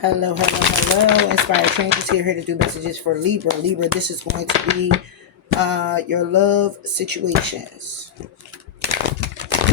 Hello, hello, hello. Inspired Changes here to do messages for Libra. Libra, this is going to be your love situations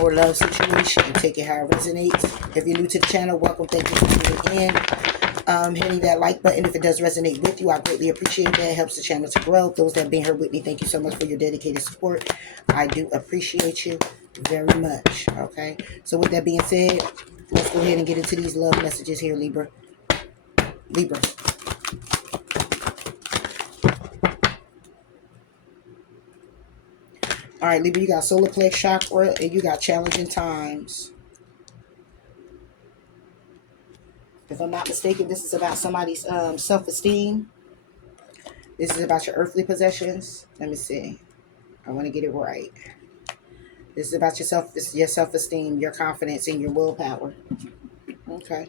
or love situation. Take it how it resonates. If you're new to the channel, welcome. Thank you for tuning in. Hitting that like button if it does resonate with you. I greatly appreciate that. It helps the channel to grow. Those that have been here with me, thank you so much for your dedicated support. I do appreciate you very much. Okay. So with that being said, let's go ahead and get into these love messages here, Libra. Libra. All right, Libra, you got solar plex chakra and you got challenging times. If I'm not mistaken, this is about somebody's self-esteem. This is about your earthly possessions. Let me see. I want to get it right. This is about your self-esteem, your confidence, and your willpower. Okay.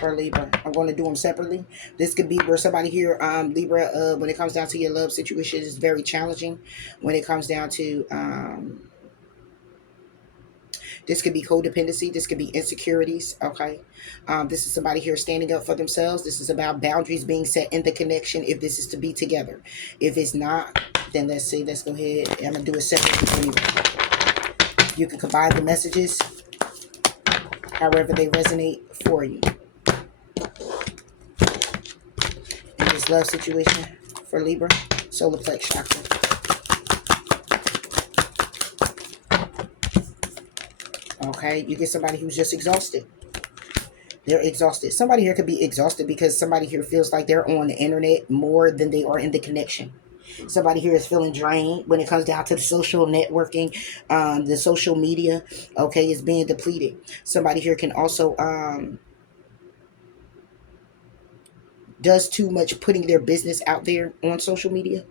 For Libra, I'm going to do them separately. This could be where somebody here, Libra, when it comes down to your love situation, is very challenging. When it comes down to this could be codependency. This could be insecurities. Okay. This is somebody here standing up for themselves. This is about boundaries being set in the connection if this is to be together. If it's not, then let's see. Let's go ahead. I'm going to do it separately anyway. You can combine the messages however they resonate for you. In this love situation for Libra, solar plex chakra. Okay, you get somebody who's just exhausted. They're exhausted. Somebody here could be exhausted because somebody here feels like they're on the internet more than they are in the connection. Somebody here is feeling drained when it comes down to the social networking, the social media, okay, is being depleted. Somebody here can also does too much putting their business out there on social media.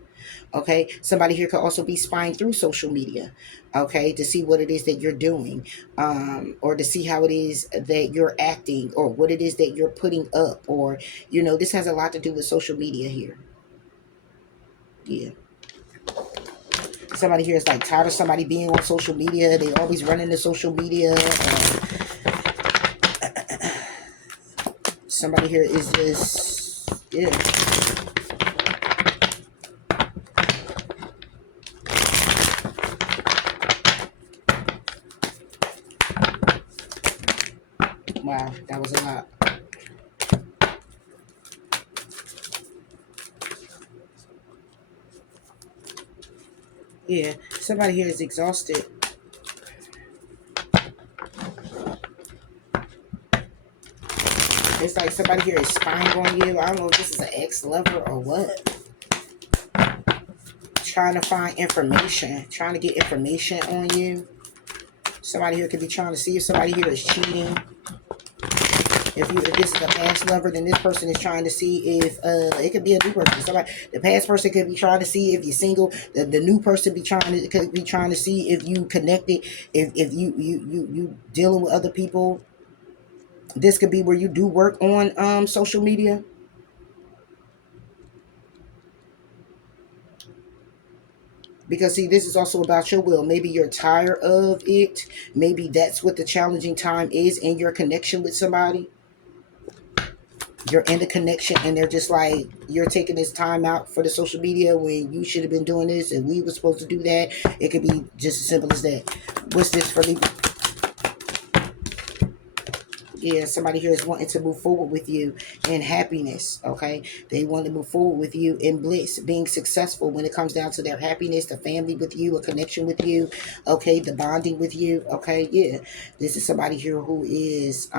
Okay, somebody here could also be spying through social media, okay, to see what it is that you're doing, or to see how it is that you're acting, or what it is that you're putting up, or this has a lot to do with social media here. Yeah, somebody here is like tired of somebody being on social media. They always running to social media. Somebody here is just, yeah. Wow, that was a lot. Yeah, somebody here is exhausted. It's like somebody here is spying on you. I don't know if this is an ex-lover or what. Trying to find information. Trying to get information on you. Somebody here could be trying to see if somebody here is cheating. If this is a past lover, then this person is trying to see if it could be a new person. The past person could be trying to see if you're single. The new person could be trying to see if you connected. If you dealing with other people. This could be where you do work on social media. Because, see, this is also about your will. Maybe you're tired of it. Maybe that's what the challenging time is in your connection with somebody. You're in the connection and they're just like, you're taking this time out for the social media when you should have been doing this and we were supposed to do that. It could be just as simple as that. What's this for me? Yeah, somebody here is wanting to move forward with you in happiness, okay? They want to move forward with you in bliss, being successful when it comes down to their happiness, the family with you, a connection with you, okay? The bonding with you, okay? Yeah, this is somebody here who is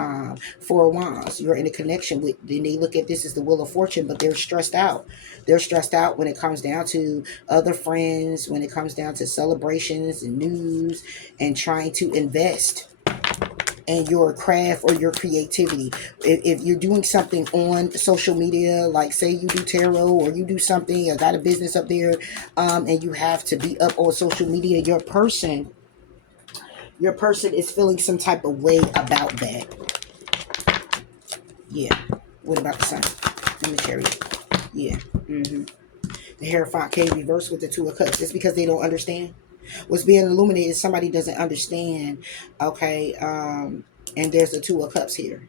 Four of Wands. You're in a connection with, then they look at this as the Wheel of Fortune, but they're stressed out. They're stressed out when it comes down to other friends, when it comes down to celebrations and news, and trying to invest and your craft or your creativity. If you're doing something on social media, like say you do tarot or you do something or got a business up there, and you have to be up on social media, your person is feeling some type of way about that. Yeah. What about the sun and the chariot? Yeah. The Hierophant came reversed with the Two of Cups. It's because they don't understand. What's being illuminated is somebody doesn't understand. Okay. And there's the Two of Cups here.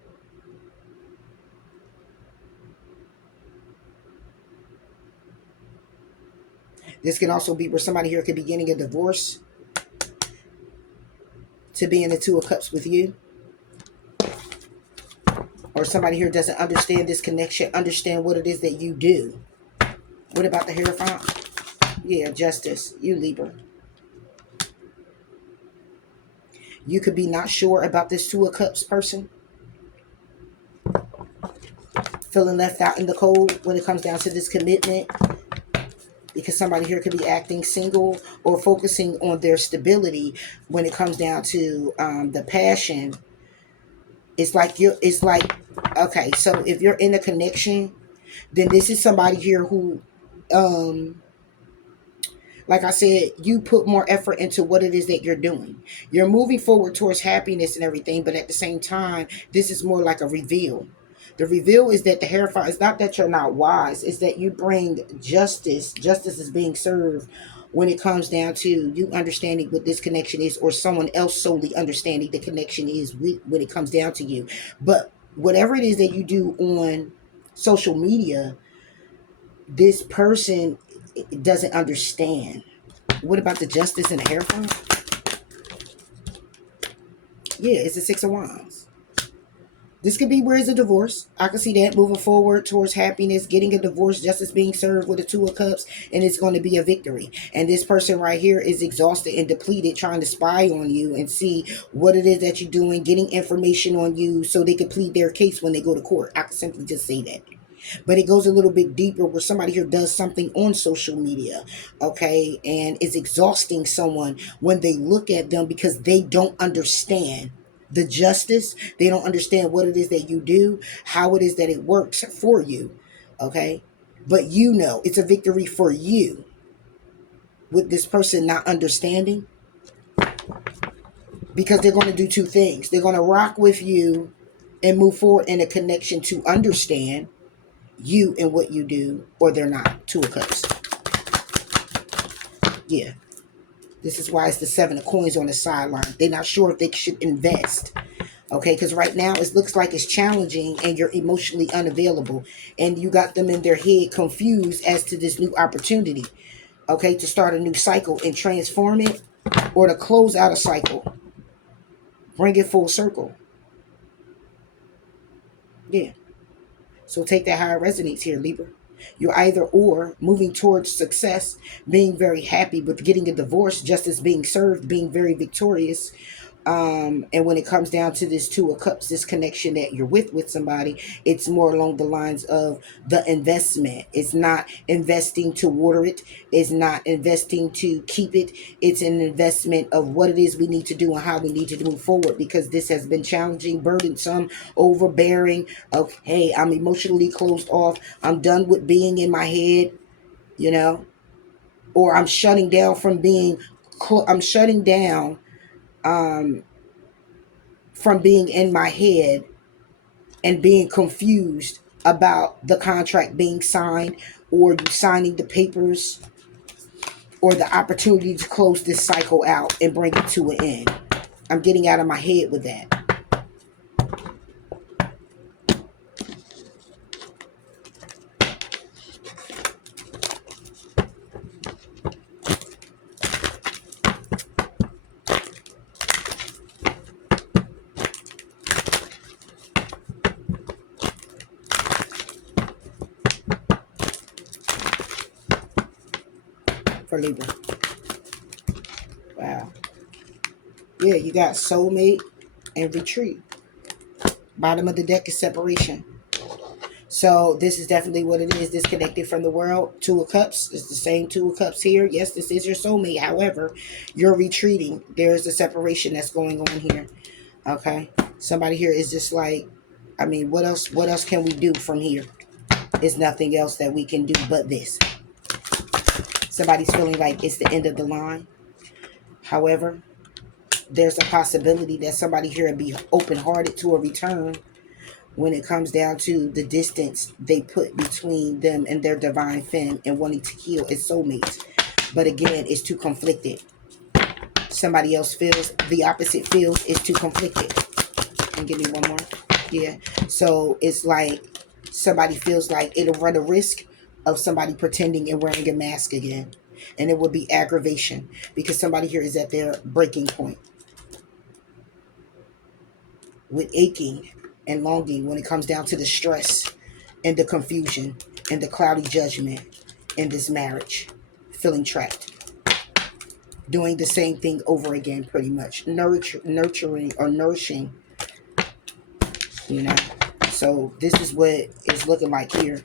This can also be where somebody here could be getting a divorce to be in the Two of Cups with you. Or somebody here doesn't understand this connection, understand what it is that you do. What about the Hierophant? Yeah, Justice. You, Libra. You could be not sure about this Two of Cups person. Feeling left out in the cold when it comes down to this commitment. Because somebody here could be acting single or focusing on their stability when it comes down to the passion. It's like, okay, so if you're in a connection, then this is somebody here who, like I said, you put more effort into what it is that you're doing. You're moving forward towards happiness and everything, but at the same time, this is more like a reveal. The reveal is that the Hierophant is not that you're not wise, it's that you bring justice. Justice is being served when it comes down to you understanding what this connection is, or someone else solely understanding the connection is when it comes down to you. But whatever it is that you do on social media, this person doesn't understand. What about the Justice and the Hierophant? Yeah, it's the Six of Wands. This could be where it's a divorce. I can see that moving forward towards happiness, getting a divorce, justice being served with the Two of Cups, and it's going to be a victory. And this person right here is exhausted and depleted, trying to spy on you and see what it is that you're doing, getting information on you so they can plead their case when they go to court. I can simply just say that. But it goes a little bit deeper where somebody here does something on social media, okay, and is exhausting someone when they look at them because they don't understand the justice. They don't understand what it is that you do, how it is that it works for you, okay? But you know it's a victory for you with this person not understanding, because they're going to do two things. They're going to rock with you and move forward in a connection to understand you and what you do, or they're not. Two of Cups. Yeah. This is why it's the Seven of Coins on the sideline. They're not sure if they should invest. Okay, because right now it looks like it's challenging and you're emotionally unavailable. And you got them in their head confused as to this new opportunity. Okay, to start a new cycle and transform it, or to close out a cycle. Bring it full circle. Yeah. So take that how it resonates here, Libra. You're either or, moving towards success, being very happy, but getting a divorce, justice being served, being very victorious. And when it comes down to this Two of Cups, this connection that you're with somebody, it's more along the lines of the investment. It's not investing to water it. It's not investing to keep it. It's an investment of what it is we need to do and how we need to move forward, because this has been challenging, burdensome, overbearing. Okay, I'm emotionally closed off. I'm done with being in my head, you know, or I'm shutting down from being, I'm shutting down um, from being in my head and being confused about the contract being signed, or you signing the papers, or the opportunity to close this cycle out and bring it to an end. I'm getting out of my head with that. For Libra. Wow. Yeah, you got soulmate and retreat. Bottom of the deck is separation. So this is definitely what it is. Disconnected from the world. Two of Cups. It's the same Two of Cups here. Yes, this is your soulmate. However, you're retreating. There's a separation that's going on here. Okay. Somebody here is just like, I mean, what else can we do from here? There's nothing else that we can do but this. Somebody's feeling like it's the end of the line. However, there's a possibility that somebody here will be open-hearted to a return when it comes down to the distance they put between them and their divine femme and wanting to heal as soulmates. But again, it's too conflicted. Somebody else feels the opposite, feels is too conflicted. And give me one more. Yeah. So it's like somebody feels like it'll run a risk of somebody pretending and wearing a mask again. And it would be aggravation because somebody here is at their breaking point with aching and longing when it comes down to the stress and the confusion and the cloudy judgment in this marriage. Feeling trapped. Doing the same thing over again pretty much. Nurturing or nourishing, you know. So this is what it's looking like here.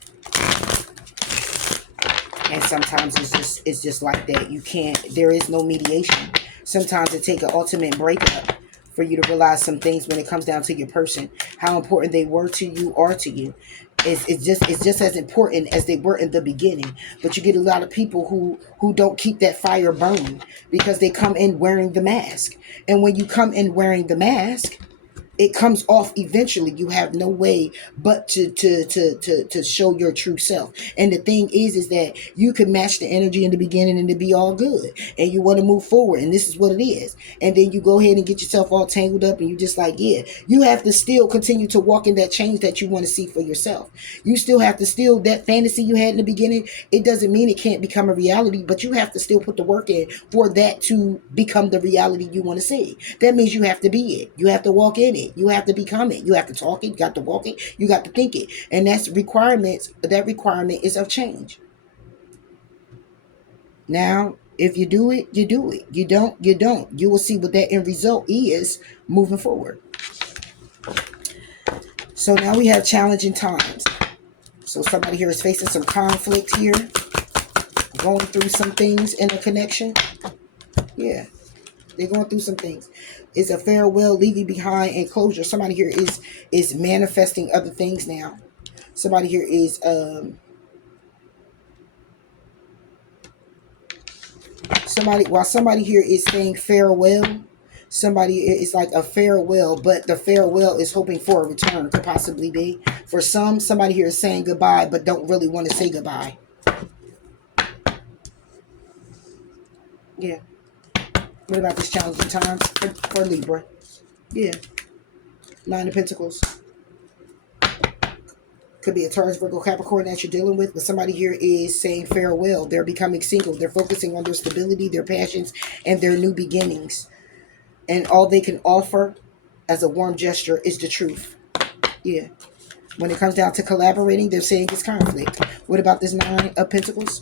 And sometimes it's just like that. You can't, there is no mediation. Sometimes it takes an ultimate breakup for you to realize some things when it comes down to your person, how important they were to you or to you. It's just as important as they were in the beginning. But you get a lot of people who don't keep that fire burning because they come in wearing the mask. And when you come in wearing the mask, it comes off eventually. You have no way but to show your true self. And the thing is that you can match the energy in the beginning and to be all good and you want to move forward and this is what it is, and then you go ahead and get yourself all tangled up and you just like, yeah, you have to still continue to walk in that change that you want to see for yourself. You still have to still, that fantasy you had in the beginning, it doesn't mean it can't become a reality, but you have to still put the work in for that to become the reality you want to see. That means you have to be it, you have to walk in it, you have to become it. You have to talk it. You got to walk it. You got to think it. And that's requirements. That requirement is of change. Now, if you do it, you do it. You don't, you don't. You will see what that end result is moving forward. So now we have challenging times. So somebody here is facing some conflict here. Going through some things in a connection. Yeah. They're going through some things. It's a farewell, leaving behind, and closure. Somebody here is manifesting other things now. Somebody here is somebody here is saying farewell. Somebody is like a farewell, but the farewell is hoping for a return. Could possibly be for some. Somebody here is saying goodbye, but don't really want to say goodbye. Yeah. What about this challenging times for Libra? Yeah. Nine of Pentacles. Could be a Taurus, Virgo, Capricorn that you're dealing with, but somebody here is saying farewell. They're becoming single. They're focusing on their stability, their passions, and their new beginnings. And all they can offer as a warm gesture is the truth. Yeah. When it comes down to collaborating, they're saying it's conflict. What about this Nine of Pentacles?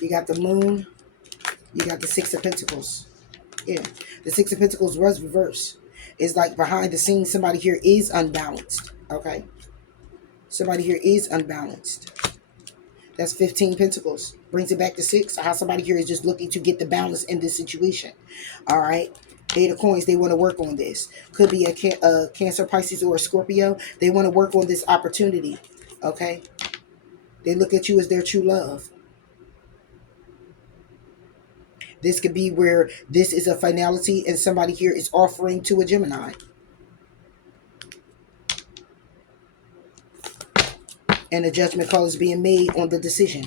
You got the Moon. You got the Six of Pentacles. Yeah. The Six of Pentacles was reversed. It's like behind the scenes, somebody here is unbalanced. Okay. Somebody here is unbalanced. That's 15 Pentacles. Brings it back to 6. How somebody here is just looking to get the balance in this situation. All right. Eight of Coins, they want to work on this. Could be a Cancer, Pisces, or a Scorpio. They want to work on this opportunity. Okay. They look at you as their true love. This could be where this is a finality and somebody here is offering to a Gemini. And a judgment call is being made on the decision.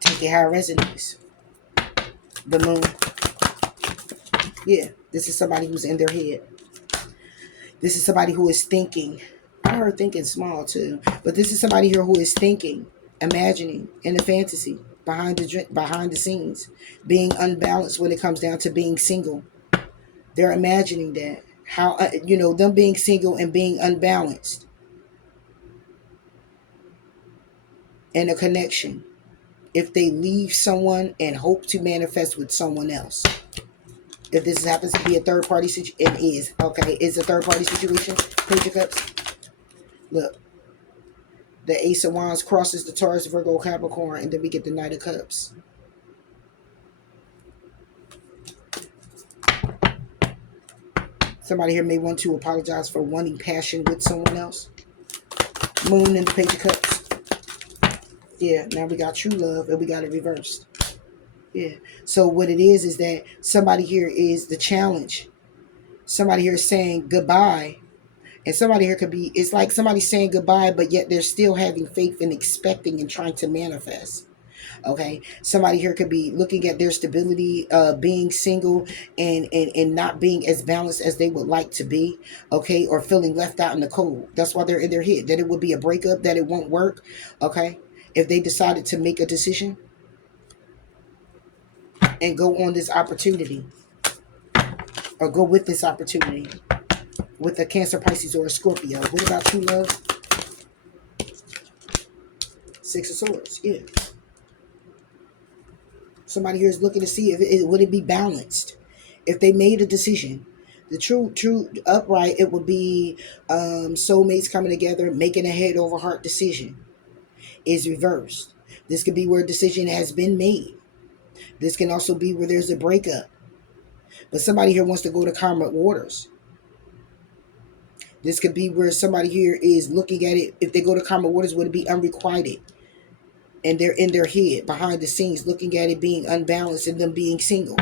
Take it how it resonates. The Moon. Yeah, this is somebody who's in their head. This is somebody who is thinking. I heard thinking small too. But this is somebody here who is thinking, imagining, in a fantasy, behind the scenes, being unbalanced when it comes down to being single. They're imagining that. How, them being single and being unbalanced. In a connection. If they leave someone and hope to manifest with someone else. If this happens to be a third party situation, it is. Okay, it's a third party situation. Page of Cups. Look. The Ace of Wands crosses the Taurus, Virgo, Capricorn, and then we get the Knight of Cups. Somebody here may want to apologize for wanting passion with someone else. Moon and the Page of Cups. Yeah, now we got true love and we got it reversed. Yeah. So what it is that somebody here is the challenge. Somebody here is saying goodbye. And somebody here could be, it's like somebody saying goodbye, but yet they're still having faith and expecting and trying to manifest. Okay, somebody here could be looking at their stability, being single and not being as balanced as they would like to be. Okay, or feeling left out in the cold. That's why they're in their head that it would be a breakup, that it won't work. Okay, if they decided to make a decision and go on this opportunity or go with this opportunity with a Cancer, Pisces, or a Scorpio. What about true love? Six of Swords. Yeah. Somebody here is looking to see if it would it be balanced. If they made a decision, the true upright, it would be soulmates coming together, making a head over heart decision. Is reversed. This could be where a decision has been made. This can also be where there's a breakup. But somebody here wants to go to calmer waters. This could be where somebody here is looking at it. If they go to calmer waters, would it be unrequited? And they're in their head, behind the scenes, looking at it being unbalanced and them being single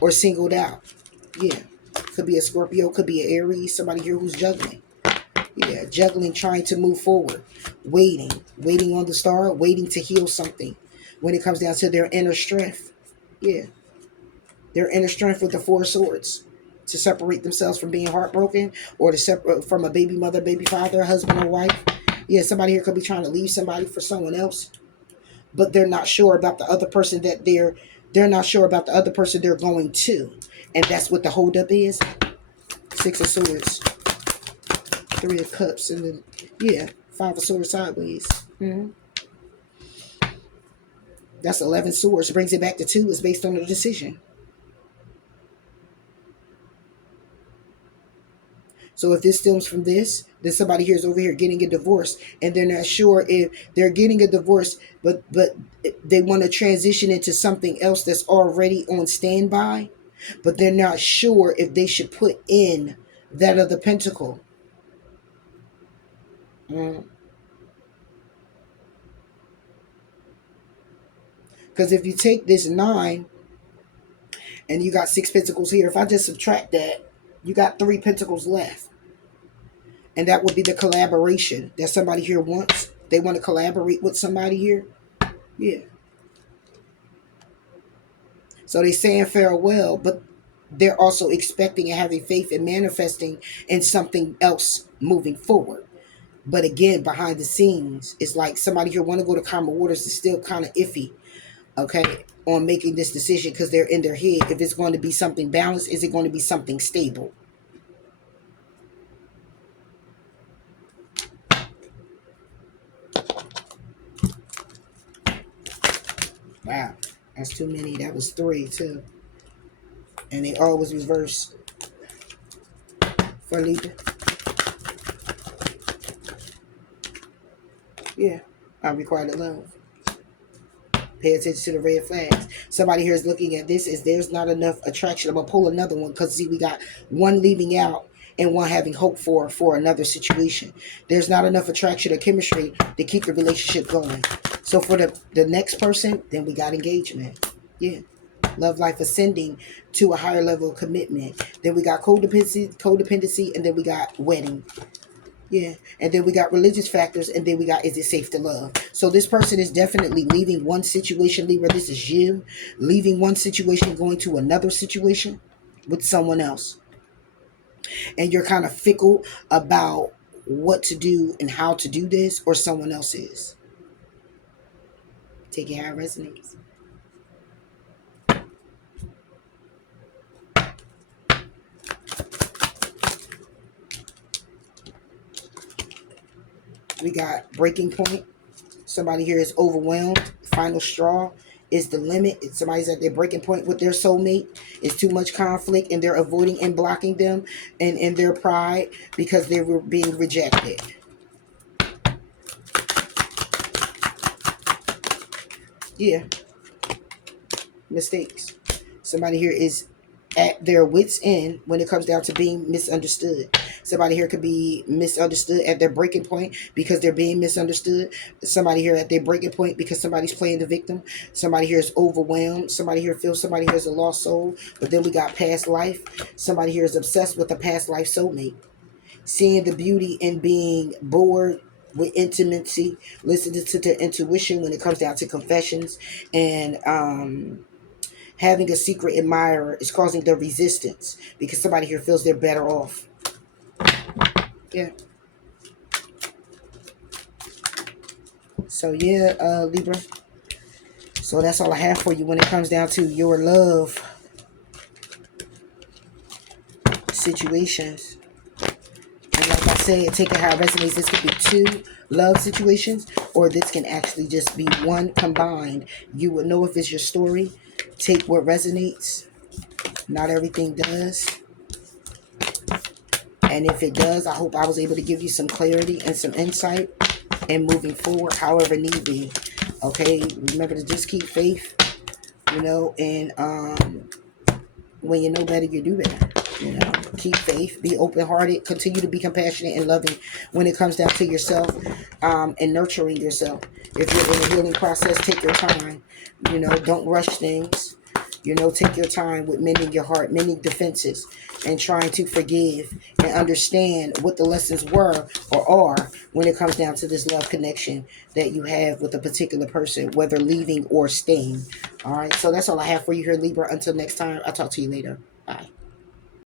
or singled out. Yeah. Could be a Scorpio, could be an Aries, somebody here who's juggling. Yeah, juggling, trying to move forward, waiting on the star, waiting to heal something when it comes down to their inner strength. Yeah, their inner strength with the Four of Swords to separate themselves from being heartbroken or to separate from a baby mother, baby father, husband or wife. Yeah, somebody here could be trying to leave somebody for someone else, but they're not sure about the other person that they're not sure about the other person they're going to. And that's what the holdup is. Six of Swords, Three of Cups, and then, yeah, Five of Swords sideways. Mm-hmm. That's 11 Swords. Brings it back to 2. Is based on the decision. So if this stems from this, then somebody here is over here getting a divorce, and they're not sure if they're getting a divorce, but they want to transition into something else that's already on standby, but they're not sure if they should put in that other pentacle. Because if you take this 9 and you got 6 pentacles here, if I just subtract that, you got 3 pentacles left. And that would be the collaboration that somebody here wants. They want to collaborate with somebody here. Yeah. So they're saying farewell, but they're also expecting and having faith and manifesting in something else moving forward. But again, behind the scenes, it's like somebody here want to go to calmer waters is still kind of iffy, okay, on making this decision because they're in their head. If it's going to be something balanced, is it going to be something stable? Wow, that's too many. That was 3 too. And they always reverse for Libra. Yeah, unrequited love. Pay attention to the red flags. Somebody here is looking at this as there's not enough attraction. I'm going to pull another one because, see, we got one leaving out and one having hope for another situation. There's not enough attraction or chemistry to keep the relationship going. So for the next person, then we got engagement. Yeah. Love life ascending to a higher level of commitment. Then we got codependency, and then we got wedding. Yeah, and then we got religious factors, and then we got, is it safe to love? So this person is definitely leaving one situation, Libra. This is you leaving one situation, going to another situation with someone else. And you're kind of fickle about what to do and how to do this, or someone else is. Take it how it resonates. We got breaking point. Somebody here is overwhelmed. Final straw is the limit. If somebody's at their breaking point with their soulmate. It's too much conflict and they're avoiding and blocking them and in their pride because they were being rejected. Yeah. Mistakes. Somebody here is at their wits' end when it comes down to being misunderstood. Somebody here could be misunderstood at their breaking point because they're being misunderstood. Somebody here at their breaking point because somebody's playing the victim. Somebody here is overwhelmed. Somebody here feels somebody here is a lost soul. But then we got past life. Somebody here is obsessed with a past life soulmate. seeing the beauty in being bored with intimacy, listening to their intuition when it comes down to confessions, and having a secret admirer is causing the resistance because somebody here feels they're better off. Yeah. So yeah, Libra. So that's all I have for you when it comes down to your love situations. And like I said, take it how it resonates. This could be two love situations, or this can actually just be one combined. You would know if it's your story. Take what resonates. Not everything does. And if it does, I hope I was able to give you some clarity and some insight and moving forward, however need be. Okay, remember to just keep faith, and when you know better, you do better. Keep faith, be open-hearted, continue to be compassionate and loving when it comes down to yourself, and nurturing yourself. If you're in a healing process, take your time. Don't rush things. Take your time with mending your heart, mending defenses, and trying to forgive and understand what the lessons were or are when it comes down to this love connection that you have with a particular person, whether leaving or staying. All right, so that's all I have for you here, Libra. Until next time, I'll talk to you later. Bye.